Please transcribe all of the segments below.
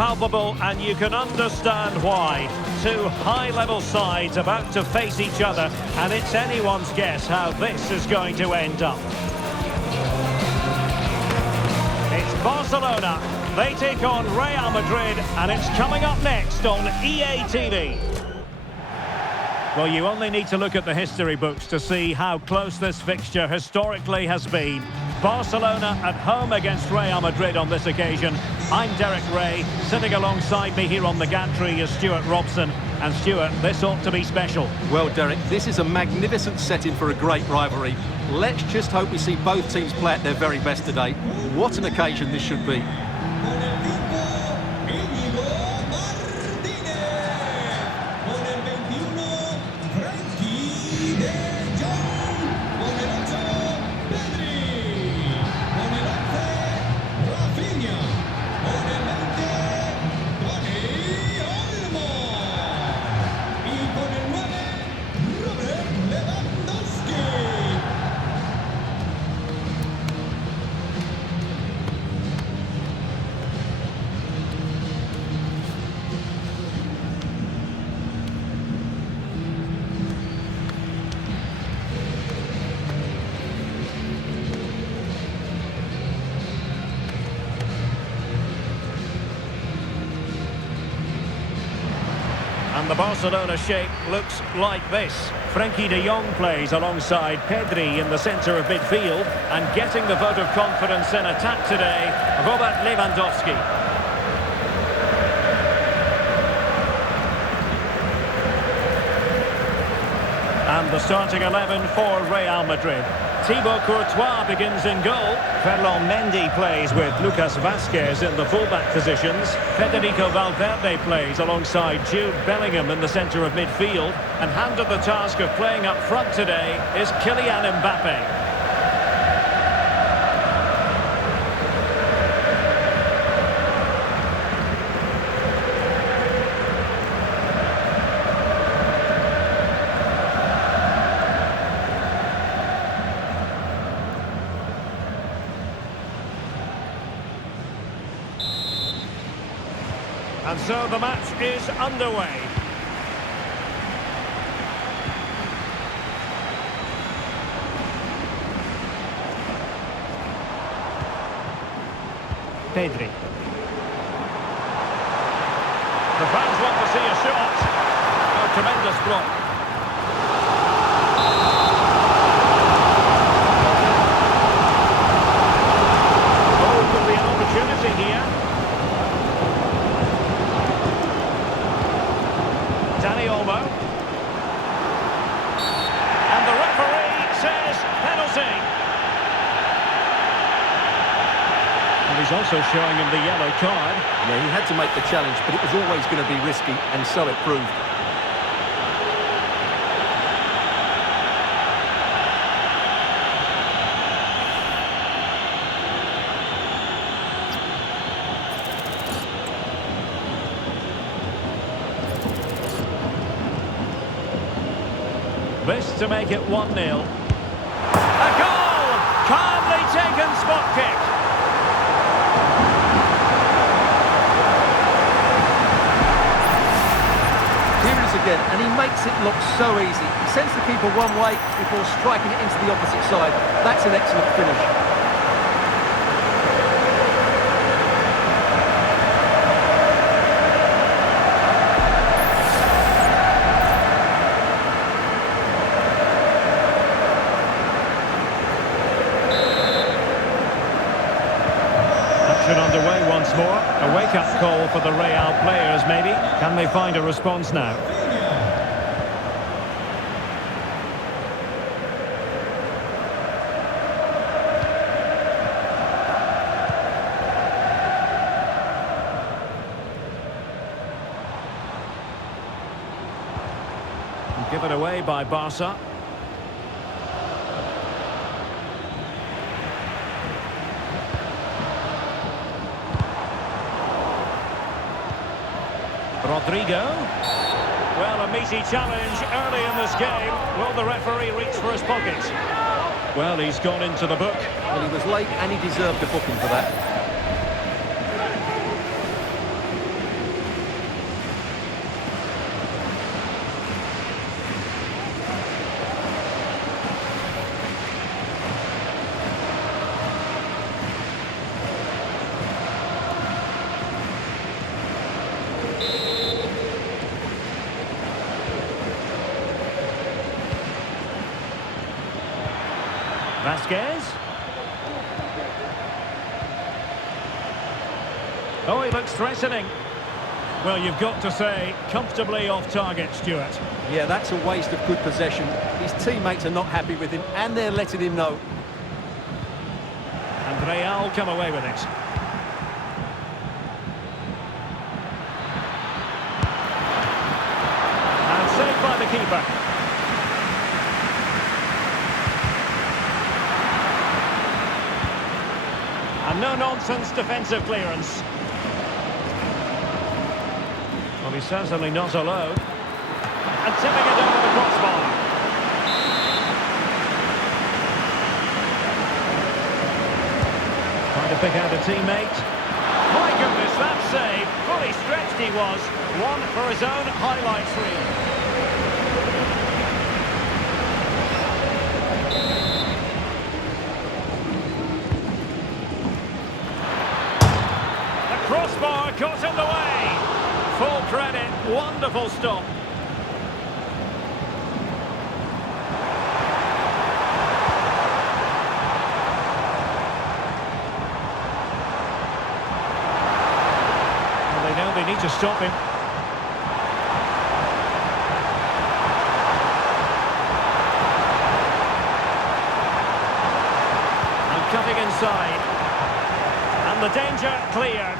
palpable, and you can understand why. Two high-level sides about to face each other, and it's anyone's guess how this is going to end up. It's Barcelona. They take on Real Madrid, and it's coming up next on EA TV. Well, you only need to look at the history books to see how close this fixture historically has been. Barcelona at home against Real Madrid on this occasion. I'm Derek Ray. Sitting alongside me here on the gantry is Stuart Robson. And Stuart, this ought to be special. Well, Derek, this is a magnificent setting for a great rivalry. Let's just hope we see both teams play at their very best today. What an occasion this should be. And the Barcelona shape looks like this. Frenkie de Jong plays alongside Pedri in the centre of midfield, and getting the vote of confidence in attack today, Robert Lewandowski. And the starting 11 for Real Madrid. Thibaut Courtois begins in goal. Ferland Mendy plays with Lucas Vazquez in the fullback positions. Federico Valverde plays alongside Jude Bellingham in the centre of midfield. And handed the task of playing up front today is Kylian Mbappe. And so the match is underway. Pedri. The fans want to see a shot. Oh, tremendous block. Oh, could be an opportunity here. Dani Olmo. And the referee says penalty. And he's also showing him the yellow card. Yeah, he had to make the challenge, but it was always going to be risky, and so it proved. This to make it 1-0. A goal! Calmly taken spot kick. Here it is again, and he makes it look so easy. He sends the keeper one way before striking it into the opposite side. That's an excellent finish. Underway once more. A wake-up call for the Real players, maybe. Can they find a response now? Given away by Barca. Rodrigo. Well, a meaty challenge early in this game. Will the referee reach for his pocket? Well, he's gone into the book. Well, he was late and he deserved a booking for that. Vasquez. Oh, he looks threatening. Well, you've got to say, comfortably off target, Stuart. Yeah, that's a waste of good possession. His teammates are not happy with him, and they're letting him know. And Real come away with it. And saved by the keeper. And no-nonsense defensive clearance. Well, he's certainly not alone. And tipping it over the crossbar. Trying to pick out a teammate. My goodness, that save. Fully stretched he was. One for his own highlights reel. The crossbar caught in the way. Full credit, wonderful stop. Well, they know they need to stop him. And cutting inside. And the danger cleared.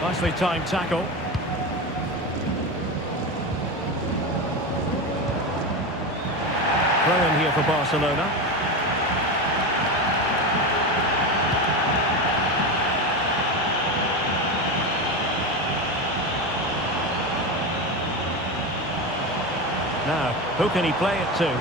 Nicely timed tackle. Throw in here for Barcelona. Now, who can he play it to?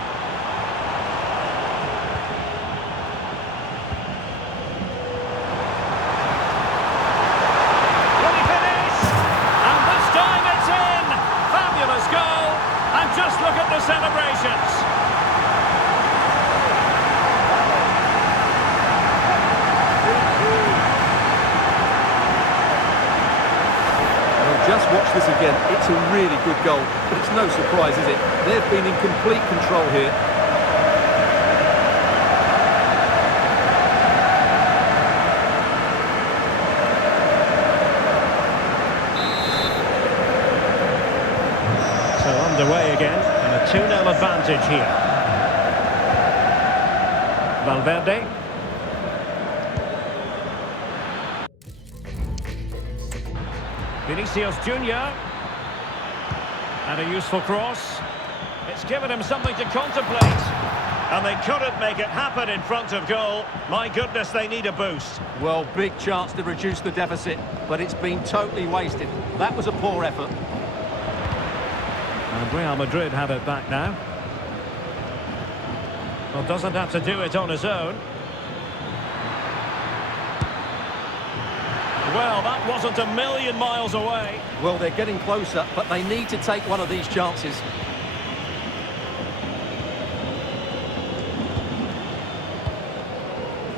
Just look at the celebrations. Well, just watch this again. It's a really good goal, but it's no surprise, is it? They've been in complete control here. Underway again, and a 2-0 advantage here. Valverde. Vinicius Junior. And a useful cross. It's given him something to contemplate. And they couldn't make it happen in front of goal. My goodness, they need a boost. Well, big chance to reduce the deficit, but it's been totally wasted. That was a poor effort. And Real Madrid have it back now. Well, doesn't have to do it on his own. Well, that wasn't a million miles away. Well, they're getting closer, but they need to take one of these chances.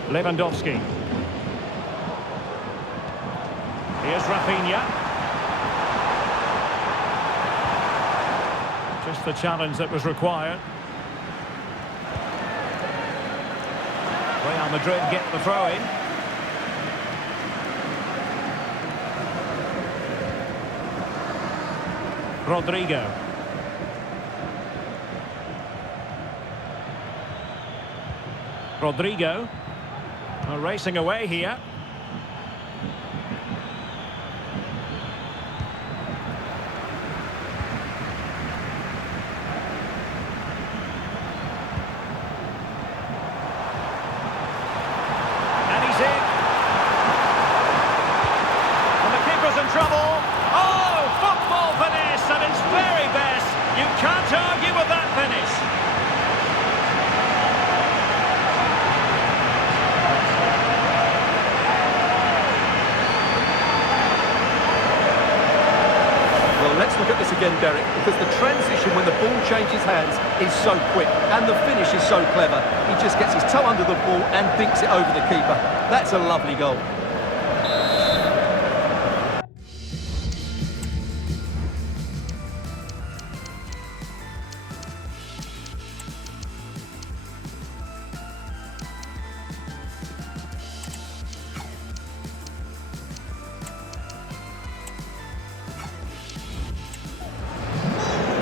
Lewandowski. Here's Rafinha. Just the challenge that was required. Real Madrid get the throw-in. Rodrigo. Rodrigo. Racing away here. Trouble. Oh, football finish at its very best. You can't argue with that finish. Well, let's look at this again, Derek, because the transition when the ball changes hands is so quick and the finish is so clever. He just gets his toe under the ball and dinks it over the keeper. That's a lovely goal.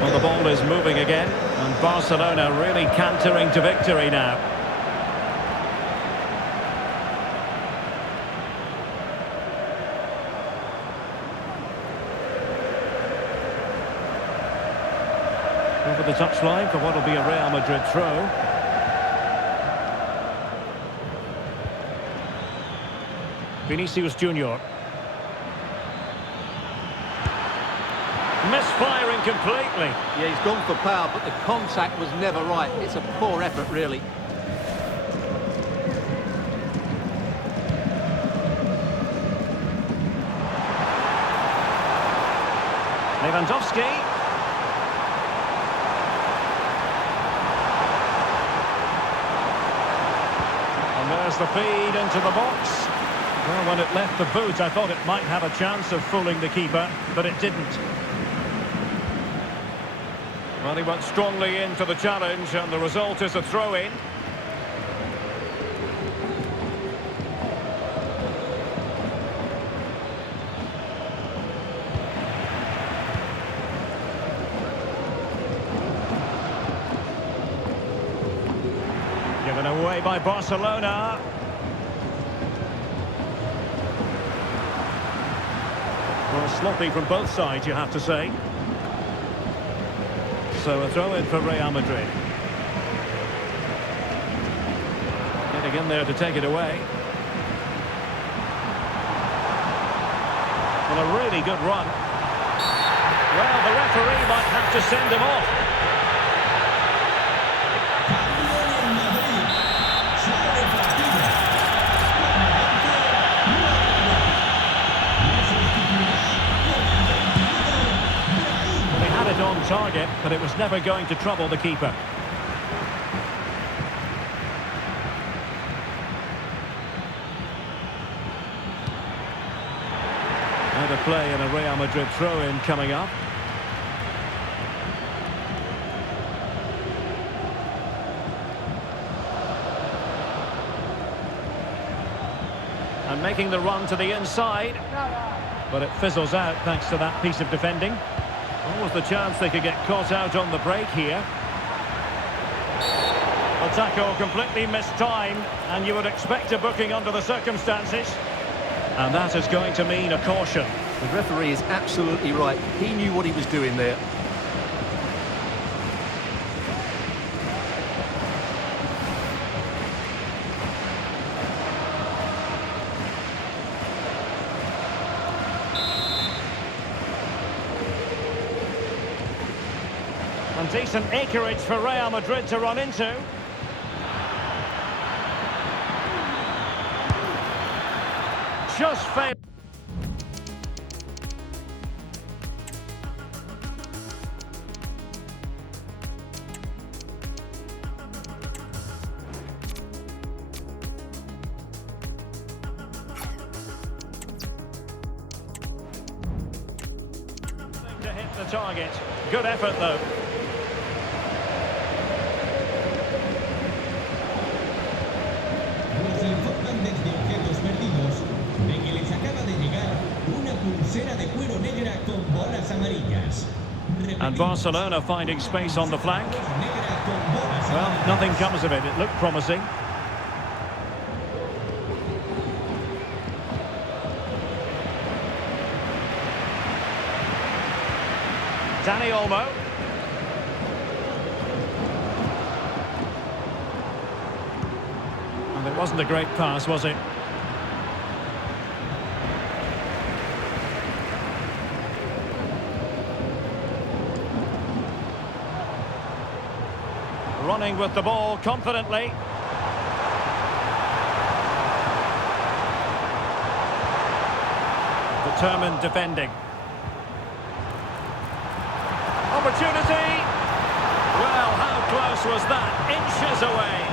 Well, the ball is moving again, and Barcelona really cantering to victory now. Over the touchline for what will be a Real Madrid throw. Vinicius Junior. Misfiring completely. Yeah, he's gone for power, but the contact was never right. It's a poor effort, really. Lewandowski. And there's the feed into the box. Well, when it left the boot, I thought it might have a chance of fooling the keeper, but it didn't. Well, he went strongly into the challenge, and the result is a throw-in. Given away by Barcelona. Well, sloppy from both sides, you have to say. So a throw-in for Real Madrid. Getting in there to take it away. Well, a really good run. Well, the referee might have to send him off. On target, but it was never going to trouble the keeper. And a play and a Real Madrid throw-in coming up. And making the run to the inside, but it fizzles out thanks to that piece of defending. What was the chance they could get caught out on the break here? A tackle completely mistimed, and you would expect a booking under the circumstances. And that is going to mean a caution. The referee is absolutely right. He knew what he was doing there. And decent acreage for Real Madrid to run into. Just failed. To hit the target. Good effort though. Desde objetos perdidos de que les acaba de llegar una pulsera de cuero negra con bolas amarillas. And Barcelona finding space on the flank. Well, nothing comes of it. It looked promising. Dani Olmo. And it wasn't a great pass, was it? Running with the ball confidently. Determined defending. Opportunity. Well, how close was that? Inches away.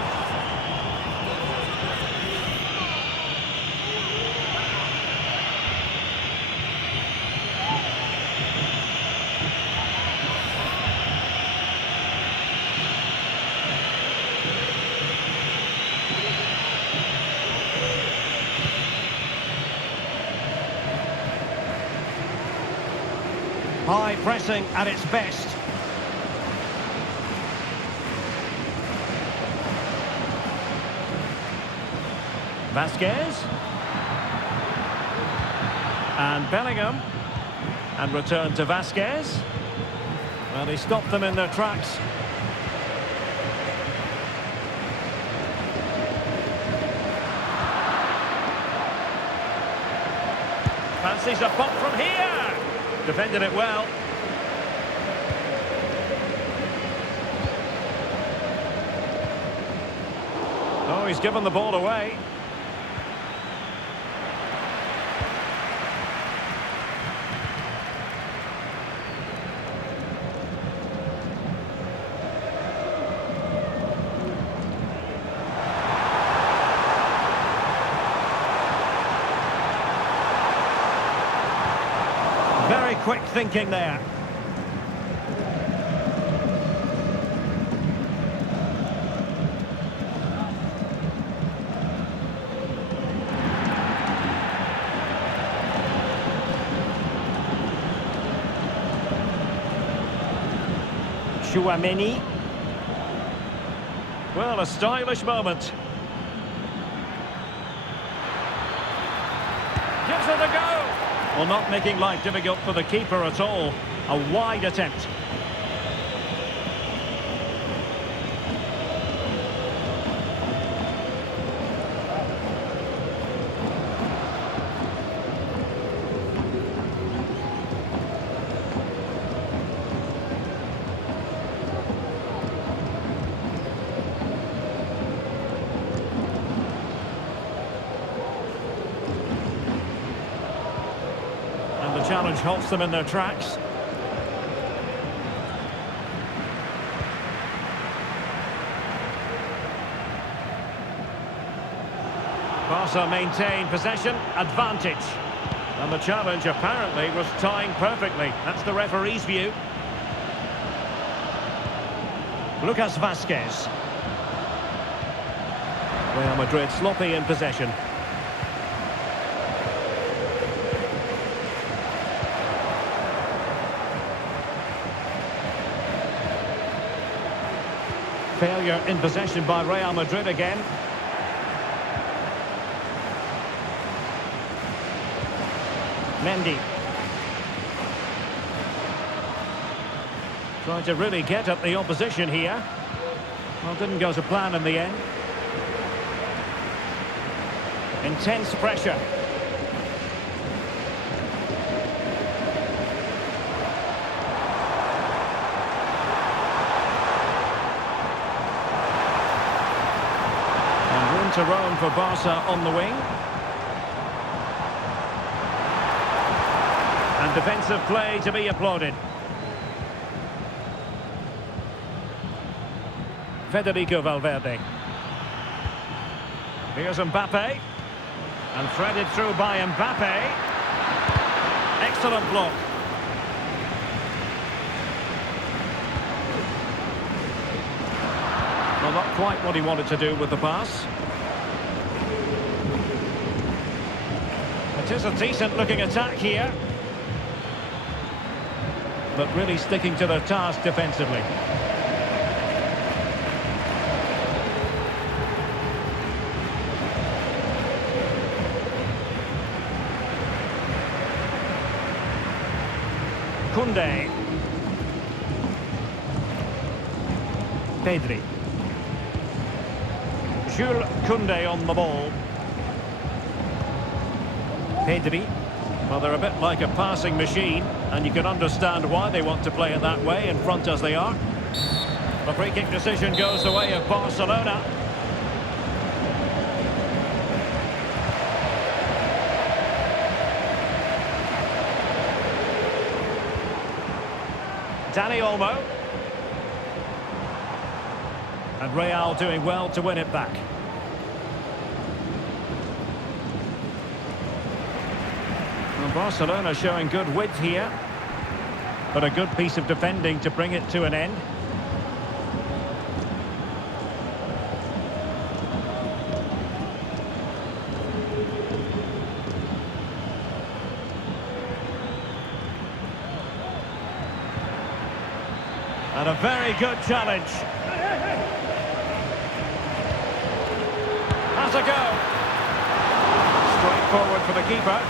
High pressing at its best. Vasquez. And Bellingham. And return to Vasquez. Well, he stopped them in their tracks. Fancies a pop from here. Defended it well. Oh, he's given the ball away. Very quick thinking there. Tchouaméni. Well, a stylish moment. Gives it a go. Well, not making life difficult for the keeper at all. A wide attempt. The challenge halts them in their tracks. Barca maintain possession, advantage. And the challenge apparently was timed perfectly. That's the referee's view. Lucas Vasquez. Real Madrid sloppy in possession. Failure in possession by Real Madrid again. Mendy. Trying to really get at the opposition here. Well, didn't go to plan in the end. Intense pressure. To roam for Barca on the wing. And defensive play to be applauded. Federico Valverde. Here's Mbappe. And threaded through by Mbappe. Excellent block. Well, not quite what he wanted to do with the pass. It is a decent-looking attack here. But really sticking to their task defensively. Koundé. Pedri. Jules Koundé on the ball. Pedri. Well, they're a bit like a passing machine, and you can understand why they want to play it that way, in front as they are. The free-kick decision goes the way of Barcelona. Dani Olmo. And Real doing well to win it back. Barcelona showing good width here, but a good piece of defending to bring it to an end. And a very good challenge. Has a go. forward for the keeper.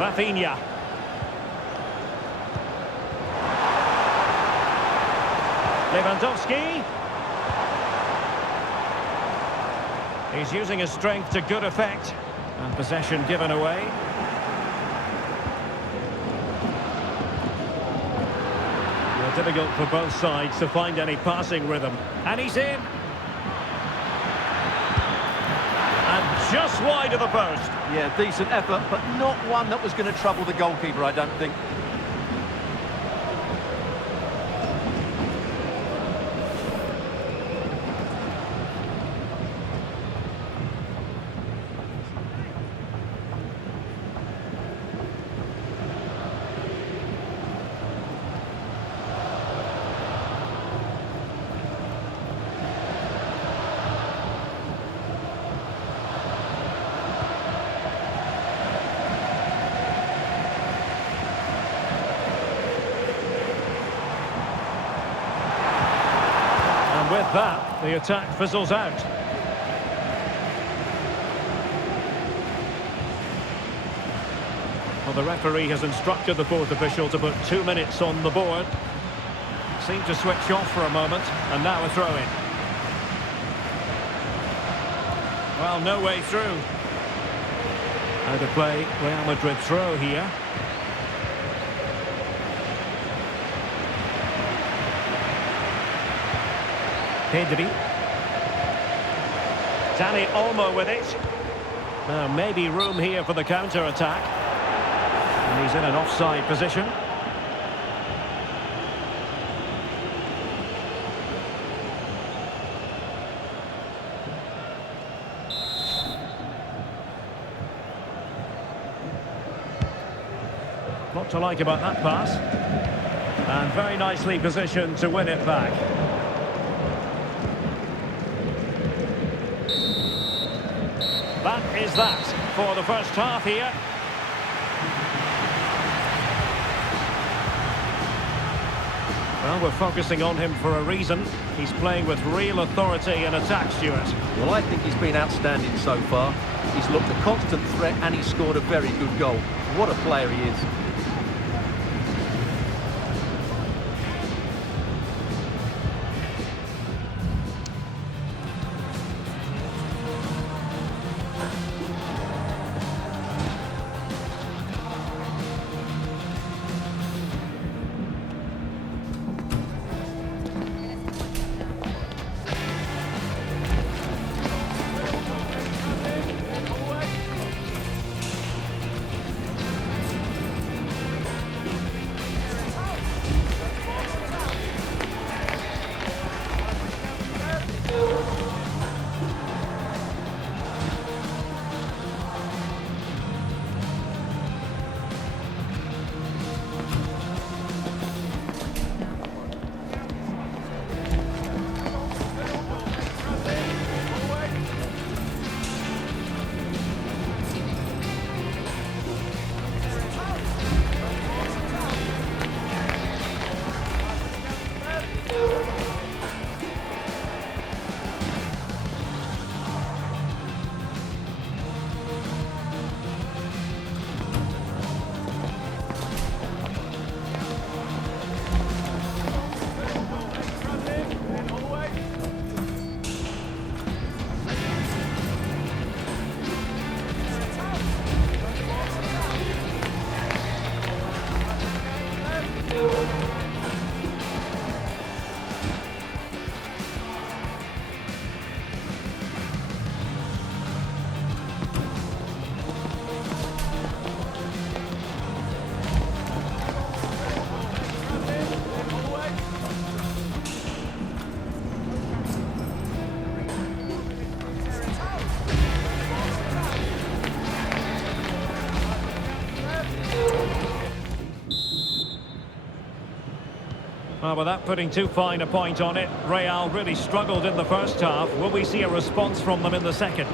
Rafinha. Lewandowski. He's using his strength to good effect. And possession given away. Well, difficult for both sides to find any passing rhythm. And he's in. And just wide of the post. Yeah, decent effort, but not one that was going to trouble the goalkeeper, I don't think. With that, the attack fizzles out. Well, the referee has instructed the fourth official to put 2 minutes on the board. Seemed to switch off for a moment, and now a throw-in. Well, no way through. Out of play, Real Madrid throw here. Pedri. Dani Olmo with it. Now maybe room here for the counter-attack. And he's in an offside position. Lot to like about that pass. And very nicely positioned to win it back. That is that for the first half here. Well, we're focusing on him for a reason. He's playing with real authority in attack, Stuart. Well, I think he's been outstanding so far. He's looked a constant threat and he's scored a very good goal. What a player he is. Well, without putting too fine a point on it, Real really struggled in the first half. Will we see a response from them in the second?